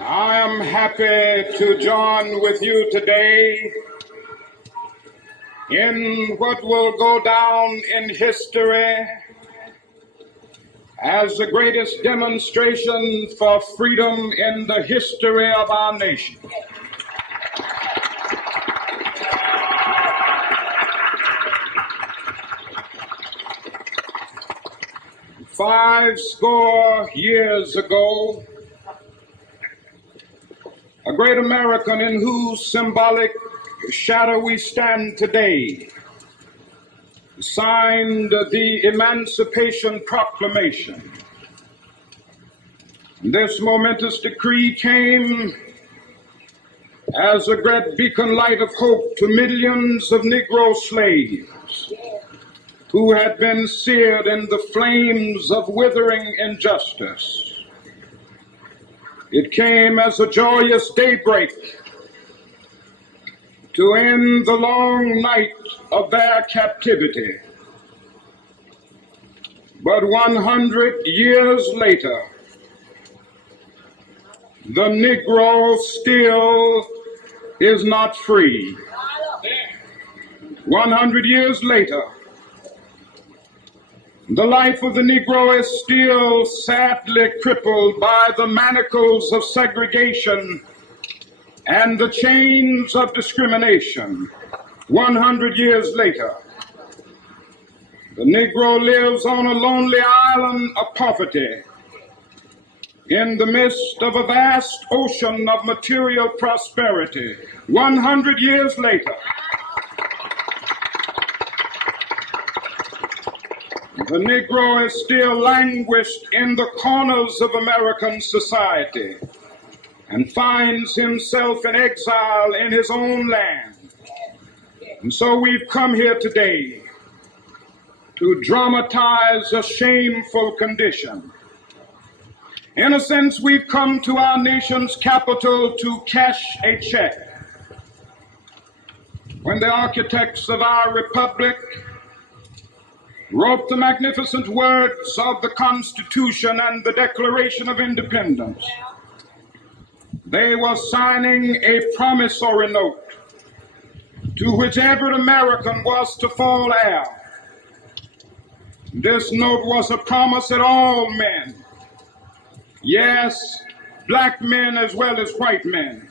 I am happy to join with you today in what will go down in history as the greatest demonstration for freedom in the history of our nation. Five score years ago, a great American in whose symbolic shadow we stand today signed the Emancipation Proclamation. This momentous decree came as a great beacon light of hope to millions of Negro slaves who had been seared in the flames of withering injustice. It came as a joyous daybreak to end the long night of their captivity. But 100 years later, the Negro still is not free. 100 years later, the life of the Negro is still sadly crippled by the manacles of segregation and the chains of discrimination. 100 years later, the Negro lives on a lonely island of poverty in the midst of a vast ocean of material prosperity. 100 years later, the Negro is still languished in the corners of American society and finds himself in exile in his own land. And so we've come here today to dramatize a shameful condition. In a sense, we've come to our nation's capital to cash a check. When the architects of our republic wrote the magnificent words of the Constitution and the Declaration of Independence, they were signing a promissory note to which every American was to fall heir. This note was a promise that all men, yes, black men as well as white men,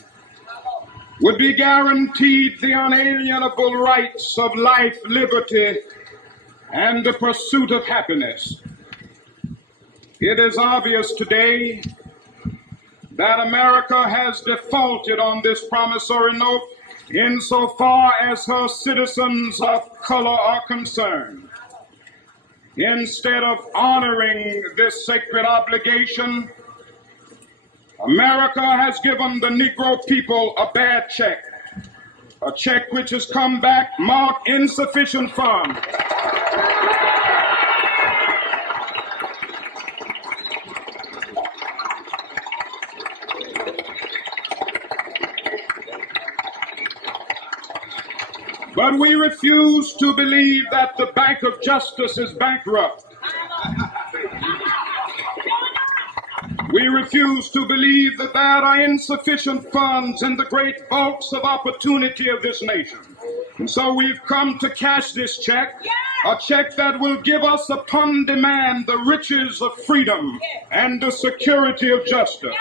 would be guaranteed the unalienable rights of life, liberty, and the pursuit of happiness. It is obvious today that America has defaulted on this promissory note insofar as her citizens of color are concerned. Instead of honoring this sacred obligation, America has given the Negro people a bad check, a check which has come back marked insufficient funds. But we refuse to believe that the Bank of Justice is bankrupt. We refuse to believe that there are insufficient funds in the great vaults of opportunity of this nation. And so we've come to cash this check, a check that will give us upon demand the riches of freedom and the security of justice.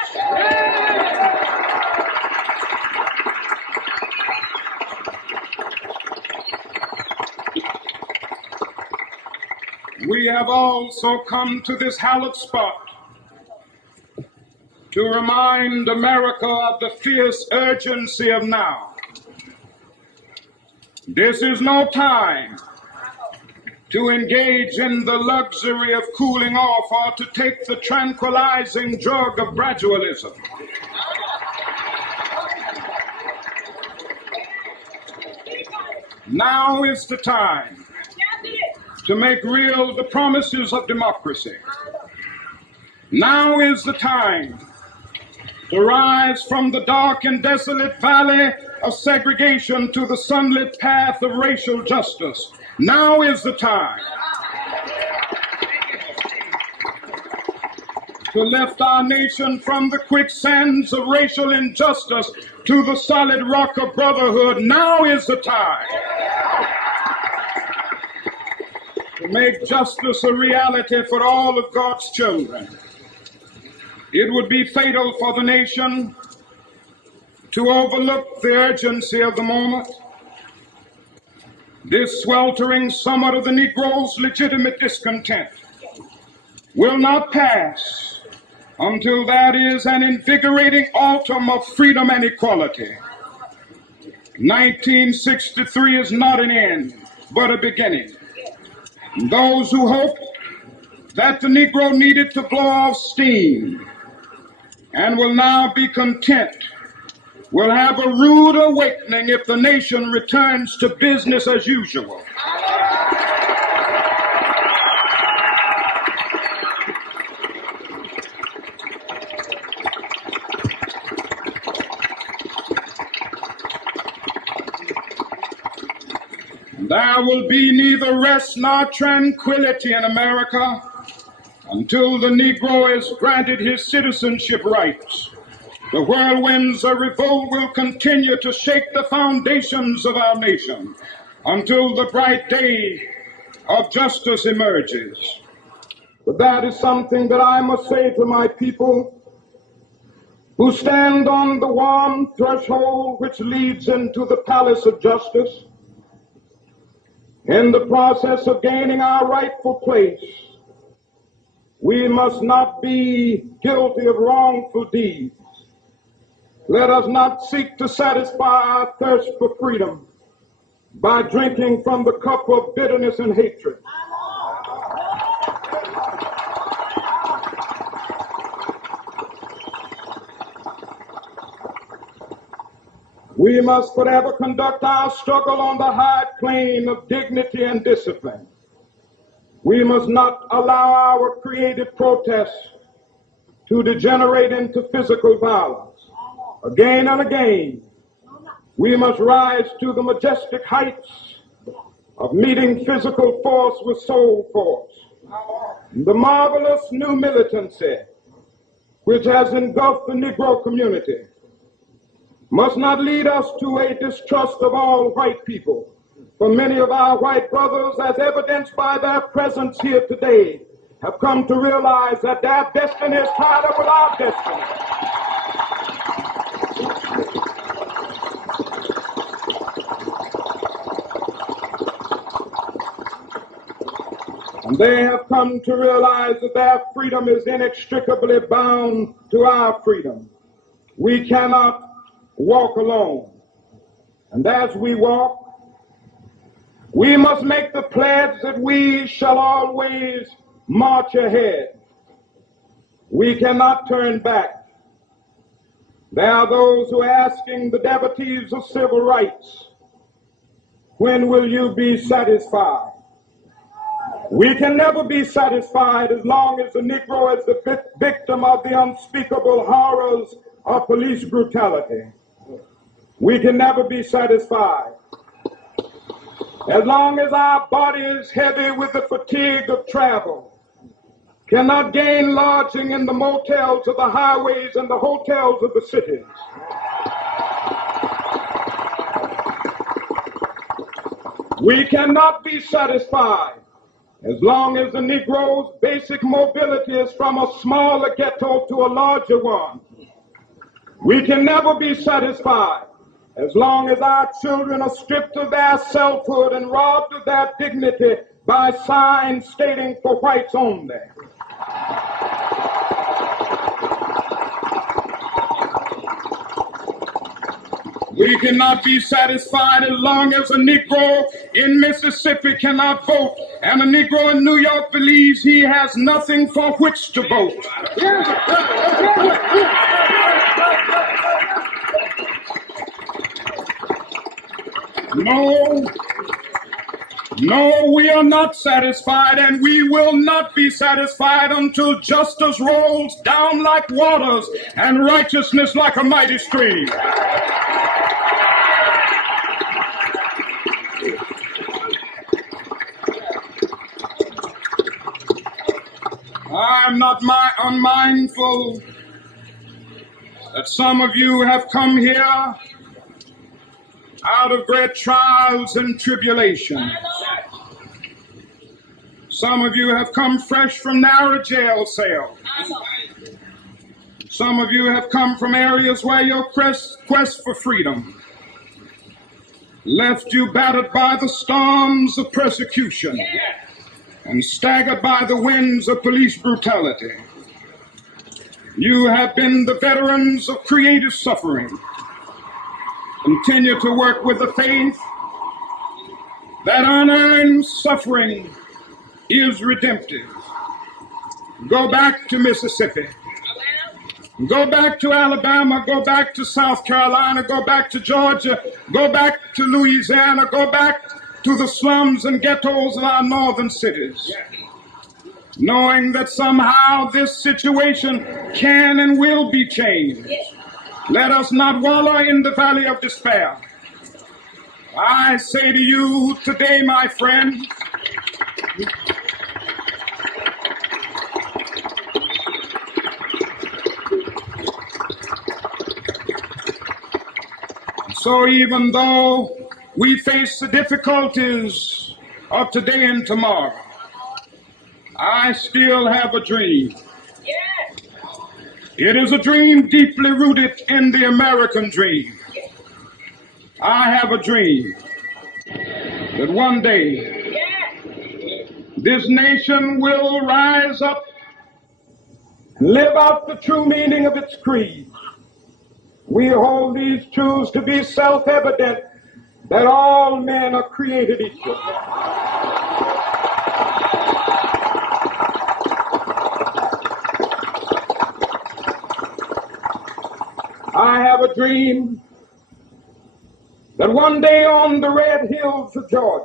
We have also come to this hallowed spot to remind America of the fierce urgency of now. This is no time to engage in the luxury of cooling off or to take the tranquilizing drug of gradualism. Now is the time to make real the promises of democracy. Now is the time to rise from the dark and desolate valley of segregation to the sunlit path of racial justice. Now is the time. to lift our nation from the quicksands of racial injustice to the solid rock of brotherhood. Now is the time to make justice a reality for all of God's children. It would be fatal for the nation to overlook the urgency of the moment. This sweltering summit of the Negro's legitimate discontent will not pass until that is an invigorating autumn of freedom and equality. 1963 is not an end, but a beginning. Those who hoped that the Negro needed to blow off steam and will now be content will have a rude awakening if the nation returns to business as usual. There will be neither rest nor tranquility in America until the Negro is granted his citizenship rights. The whirlwinds of revolt will continue to shake the foundations of our nation until the bright day of justice emerges. But that is something that I must say to my people who stand on the warm threshold which leads into the palace of justice. In the process of gaining our rightful place, we must not be guilty of wrongful deeds. Let us not seek to satisfy our thirst for freedom by drinking from the cup of bitterness and hatred. We must forever conduct our struggle on the high plane of dignity and discipline. We must not allow our creative protests to degenerate into physical violence. Again and again, we must rise to the majestic heights of meeting physical force with soul force. The marvelous new militancy which has engulfed the Negro community must not lead us to a distrust of all white people. For many of our white brothers, as evidenced by their presence here today, have come to realize that their destiny is tied up with our destiny. And they have come to realize that their freedom is inextricably bound to our freedom. We cannot walk alone. And as we walk, we must make the pledge that we shall always march ahead. We cannot turn back. There are those who are asking the devotees of civil rights, when will you be satisfied? We can never be satisfied as long as the Negro is the victim of the unspeakable horrors of police brutality. We can never be satisfied as long as our body is heavy with the fatigue of travel, cannot gain lodging in the motels of the highways and the hotels of the cities. We cannot be satisfied as long as the Negro's basic mobility is from a smaller ghetto to a larger one. We can never be satisfied as long as our children are stripped of their selfhood and robbed of their dignity by signs stating for whites only. We cannot be satisfied as long as a Negro in Mississippi cannot vote and a Negro in New York believes he has nothing for which to vote. No, we are not satisfied, and we will not be satisfied until justice rolls down like waters and righteousness like a mighty stream. I I am not unmindful that some of you have come here out of great trials and tribulations. Some of you have come fresh from narrow jail cells. Some of you have come from areas where your quest for freedom left you battered by the storms of persecution and staggered by the winds of police brutality. You have been the veterans of creative suffering. Continue to work with the faith that unearned suffering is redemptive. Go back to Mississippi. Go back to Alabama. Go back to South Carolina. Go back to Georgia. Go back to Louisiana. Go back to the slums and ghettos of our northern cities, knowing that somehow this situation can and will be changed. Let us not wallow in the valley of despair. I say to you today, my friends, so even though we face the difficulties of today and tomorrow, I still have a dream. It is a dream deeply rooted in the American dream. I have a dream that one day this nation will rise up and live out the true meaning of its creed. We hold these truths to be self-evident, that all men are created equal. I have a dream that one day on the red hills of Georgia,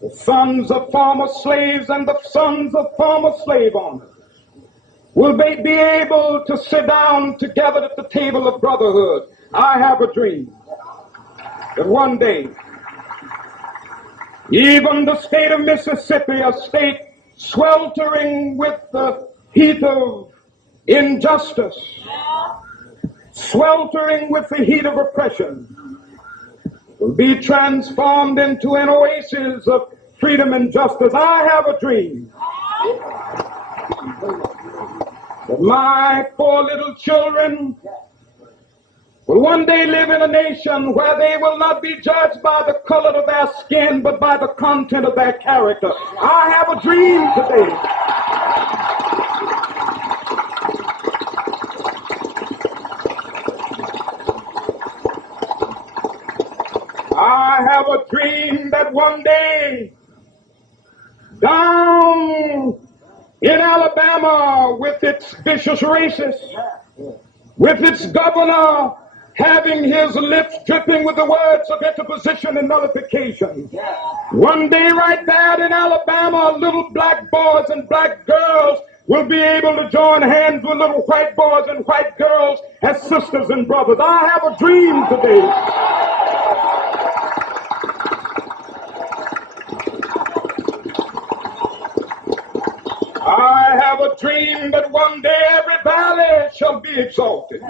the sons of former slaves and the sons of former slave owners will be able to sit down together at the table of brotherhood. I have a dream that one day, even the state of Mississippi, a state sweltering with the heat of injustice, sweltering with the heat of oppression, will be transformed into an oasis of freedom and justice. I have a dream that my 4 little children will one day live in a nation where they will not be judged by the color of their skin, but by the content of their character. I have a dream today I have a dream that one day down in Alabama, with its vicious racists, with its governor having his lips dripping with the words of interposition and nullification, one day right there in Alabama, little black boys and black girls will be able to join hands with little white boys and white girls as sisters and brothers. I have a dream today I have a dream that one day every valley shall be exalted,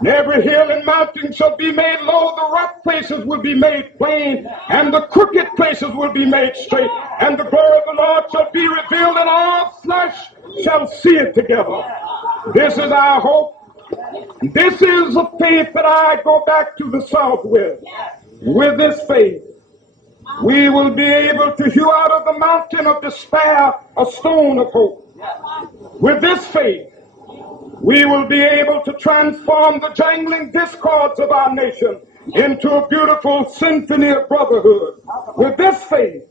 and every hill and mountain shall be made low. The rough places will be made plain, and the crooked places will be made straight, and the glory of the Lord shall be revealed, and all flesh shall see it together. This is our hope. This is a faith that I go back to the South with. With this faith, we will be able to hew out of the mountain of despair a stone of hope. With this faith, we will be able to transform the jangling discords of our nation into a beautiful symphony of brotherhood. With this faith,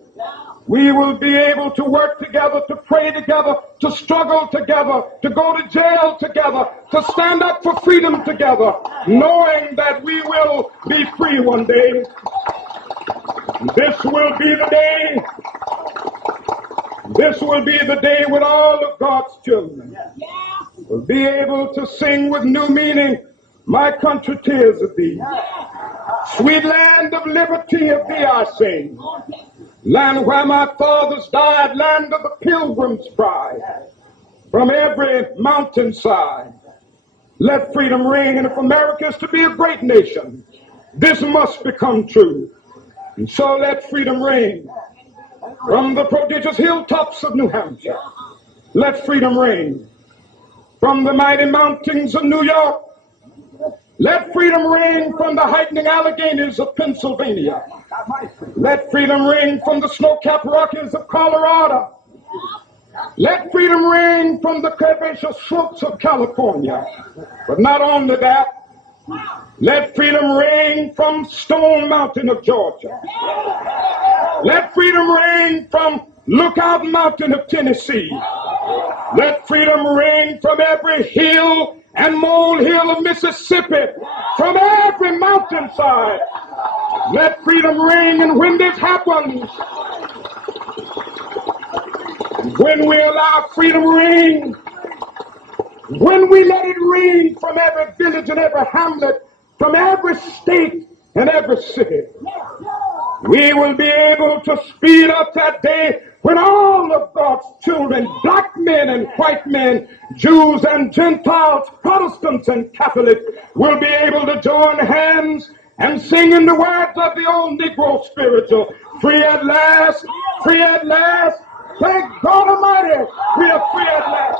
we will be able to work together, to pray together, to struggle together, to go to jail together, to stand up for freedom together, knowing that we will be free one day. This will be the day. This will be the day when all of God's children will be able to sing with new meaning, "My country, 'tis of thee. Sweet land of liberty, of thee I sing. land where my fathers died, land of the pilgrim's pride, from every mountainside. Let freedom ring, and if America is to be a great nation, this must become true. And so let freedom ring from the prodigious hilltops of New Hampshire. Let freedom ring from the mighty mountains of New York. Let freedom ring from the heightening Alleghenies of Pennsylvania. Let freedom ring from the snow-capped Rockies of Colorado. Let freedom ring from the curvaceous slopes of California. But not only that, let freedom ring from Stone Mountain of Georgia. Let freedom ring from Lookout Mountain of Tennessee. Let freedom ring from every hill and molehill of Mississippi, from every mountainside. Let freedom ring, and when this happens, when we allow freedom ring, when we let it ring from every village and every hamlet, from every state and every city, we will be able to speed up that day when all of God's children, black men and white men, Jews and Gentiles, Protestants and Catholics, will be able to join hands and sing in the words of the old Negro spiritual, free at last, free at last. Thank God Almighty, we are free at last.